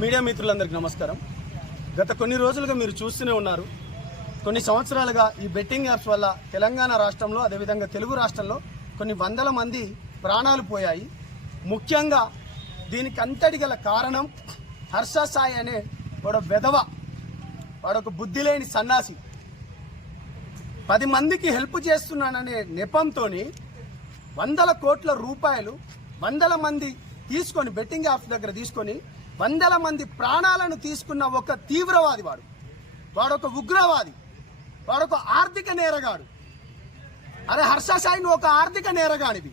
Media మిత్రులందరికీ నమస్కారం. గత కొన్ని రోజులుగా మీరు చూస్తూనే ఉన్నారు. కొన్ని సంవత్సరాలుగా ఈ బెట్టింగ్ యాప్స్ వల్ల తెలంగాణ రాష్ట్రంలో అదేవిధంగా తెలుగు రాష్ట్రంలో కొన్ని వందల మంది ప్రాణాలు పోయాయి. ముఖ్యంగా దీనికి అంతటి గల కారణం హర్ష సాయి అనే వాడు వెధవ వాడొక బుద్ధి లేని సన్నాసి. పది మందికి హెల్ప్ చేస్తున్నాననే నెపంతోని వందల కోట్ల రూపాయలు వందల మంది తీసుకొని బెట్టింగ్ యాప్స్ దగ్గర తీసుకొని వందల మంది ప్రాణాలను తీసుకున్న ఒక తీవ్రవాది వాడు. వాడొక ఉగ్రవాది. వాడొక ఆర్థిక నేరగాడు. అరే హర్ష సాయి నువ్వు ఒక ఆర్థిక నేరగాడివి.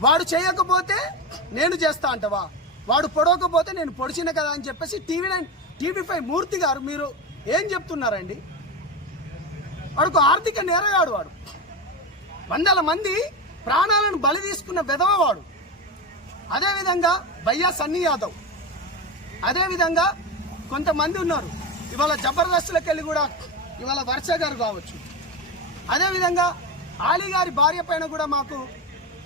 వాడు చేయకపోతే నేను చేస్తా అంటవా? వాడు పొడవకపోతే నేను పొడిచిన కదా అని చెప్పేసి TV nine TV five Murthy garu మీరు ఏం చెప్తున్నారండి? వాడుకు ఆర్థిక నేరగాడు వాడు. వందల మంది ప్రాణాలను బలి తీసుకున్న విధవవాడు అదేవిధంగా భయ్యా సన్నీ యాదవ్. అదేవిధంగా కొంతమంది ఉన్నారు. ఇవాళ జబర్దస్తులకు వెళ్ళి కూడా ఇవాళ వర్ష గారు కావచ్చు. అదేవిధంగా ఆలీ గారి భార్య పైన కూడా మాకు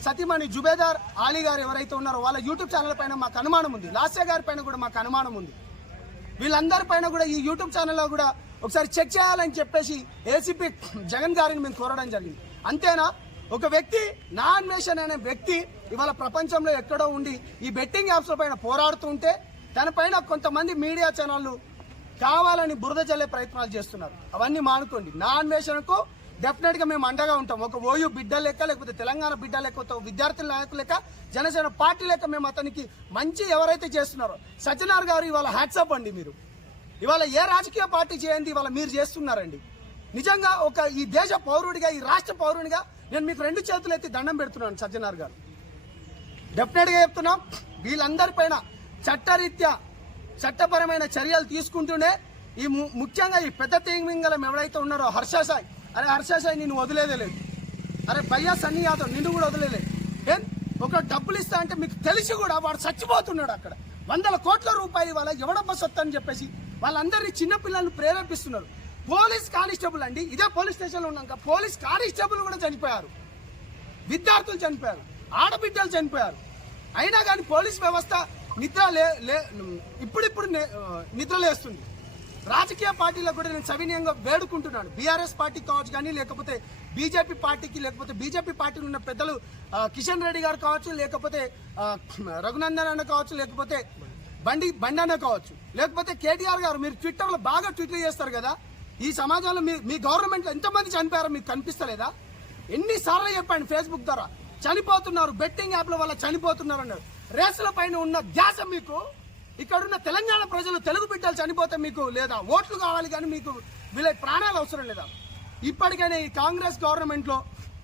సతీమణి జుబేదార్ ఆలీ గారు ఎవరైతే ఉన్నారో వాళ్ళ యూట్యూబ్ ఛానల్ పైన మాకు అనుమానం ఉంది. లాస్య గారి పైన కూడా మాకు అనుమానం ఉంది. వీళ్ళందరి పైన కూడా ఈ యూట్యూబ్ ఛానల్లో కూడా ఒకసారి చెక్ చేయాలని చెప్పేసి ఏసీపీ జగన్ గారిని మేము కోరడం జరిగింది. అంతేనా? ఒక వ్యక్తి నా అన్వేషణ అనే వ్యక్తి ఇవాళ ప్రపంచంలో ఎక్కడో ఉండి ఈ బెట్టింగ్ యాప్స్ పైన పోరాడుతుంటే దానిపైన కొంతమంది మీడియా ఛానళ్ళు కావాలని బురద చల్లే ప్రయత్నాలు చేస్తున్నారు. అవన్నీ మానుకోండి. నా అన్వేషణకు డెఫినెట్గా మేము అండగా ఉంటాం. ఒక ఓయూ బిడ్డ లెక్క లేకపోతే తెలంగాణ బిడ్డ లేకపోతే విద్యార్థుల నాయకులు లెక్క జనసేన పార్టీ లెక్క మేము అతనికి మంచి ఎవరైతే చేస్తున్నారో సజ్జనార్ గారు ఇవాళ హ్యాట్సప్ అండి మీరు. ఇవాళ ఏ రాజకీయ పార్టీ చేయండి ఇవాళ మీరు చేస్తున్నారండి. నిజంగా ఒక ఈ దేశ పౌరుడిగా ఈ రాష్ట్ర పౌరునిగా నేను మీకు రెండు చేతులు ఎత్తి దండం పెడుతున్నాను సజ్జనార్ గారు. డెఫినెట్గా చెప్తున్నాం. చెప్తున్నాం వీళ్ళందరిపైన చట్టరీత్యా చట్టపరమైన చర్యలు తీసుకుంటూనే ఈ ము- ముఖ్యంగా ఈ పెద్ద తిమింగలం ఎవరైతే ఉన్నారో హర్షసాయి అరే హర్ష నేను నిన్ను వదిలేదే లేదు. అరే భయ్యా సన్నీ యాదవ్ నిన్ను కూడా వదిలేలేదు ఏం? ఒక డబ్బులు ఇస్తా అంటే మీకు తెలిసి కూడా వాడు చచ్చిపోతున్నాడు అక్కడ. వందల కోట్ల రూపాయలు వాళ్ళ ఎవడబ్బ సొత్తు అని చెప్పేసి వాళ్ళందరినీ చిన్నపిల్లల్ని ప్రేరేపిస్తున్నారు. పోలీస్ కానిస్టేబుల్ అండి. ఇదే పోలీస్ స్టేషన్లో ఉన్నాక పోలీస్ కానిస్టేబుల్ కూడా చనిపోయారు. విద్యార్థులు చనిపోయారు. ఆడబిడ్డలు చనిపోయారు. అయినా కానీ పోలీస్ వ్యవస్థ నిద్ర లే లే- ఇప్పుడిప్పుడు నిద్ర లేస్తుంది. రాజకీయ పార్టీలకు కూడా నేను సవినయంగా వేడుకుంటున్నాను. బీఆర్ఎస్ పార్టీ కావచ్చు కానీ లేకపోతే బీజేపీ పార్టీకి లేకపోతే బీజేపీ పార్టీలో ఉన్న పెద్దలు కిషన్ రెడ్డి గారు కావచ్చు లేకపోతే రఘునందన్ అన్న కావచ్చు లేకపోతే బండి బండి అన్న కావచ్చు లేకపోతే కేటీఆర్ గారు మీరు ట్విట్టర్లో బాగా ట్వీట్లు చేస్తారు కదా? ఈ సమాజంలో మీ మీ గవర్నమెంట్లో ఎంతమంది చనిపోయారో మీకు కనిపిస్తలేదా? ఎన్నిసార్లు చెప్పండి ఫేస్బుక్ ద్వారా. చనిపోతున్నారు బెట్టింగ్ యాప్ల వల్ల చనిపోతున్నారు అన్నారు. రేసుల పైన ఉన్న ధ్యాస మీకు ఇక్కడున్న తెలంగాణ ప్రజలు తెలుగు బిడ్డలు చనిపోతే మీకు లేదా ఓట్లు కావాలి కానీ మీకు వీళ్ళ ప్రాణాలు అవసరం లేదా? ఇప్పటికైనా ఈ కాంగ్రెస్ గవర్నమెంట్లో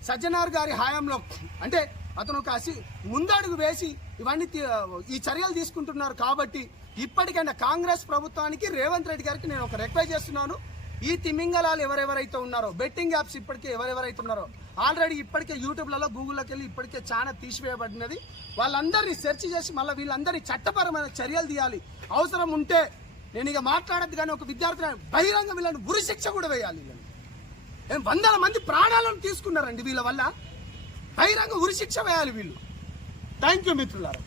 సజ్జనార్ గారి హయాంలో అంటే అతను ఒక అసి ముందడుగు వేసి ఇవన్నీ ఈ చర్యలు తీసుకుంటున్నారు కాబట్టి ఇప్పటికైనా కాంగ్రెస్ ప్రభుత్వానికి రేవంత్ రెడ్డి గారికి నేను ఒక రిక్వెస్ట్ చేస్తున్నాను. ఈ తిమింగలాలు ఎవరెవరైతే ఉన్నారో బెట్టింగ్ యాప్స్ ఇప్పటికే ఎవరెవరైతే ఉన్నారో ఆల్రెడీ ఇప్పటికే యూట్యూబ్లలో గూగుల్లోకి వెళ్ళి ఇప్పటికే చాలా తీసివేయబడినది. వాళ్ళందరినీ సెర్చ్ చేసి మళ్ళీ వీళ్ళందరినీ చట్టపరమైన చర్యలు తీయాలి. అవసరం ఉంటే నేను ఇక మాట్లాడద్దు కానీ ఒక విద్యార్థి బహిరంగ వీళ్ళని ఉరి శిక్ష కూడా వేయాలి వీళ్ళని ఏం వందల మంది ప్రాణాలను తీసుకున్నారండి వీళ్ళ వల్ల? బహిరంగ ఉరి శిక్ష వేయాలి వీళ్ళు. థ్యాంక్ యూ మిత్రులారా.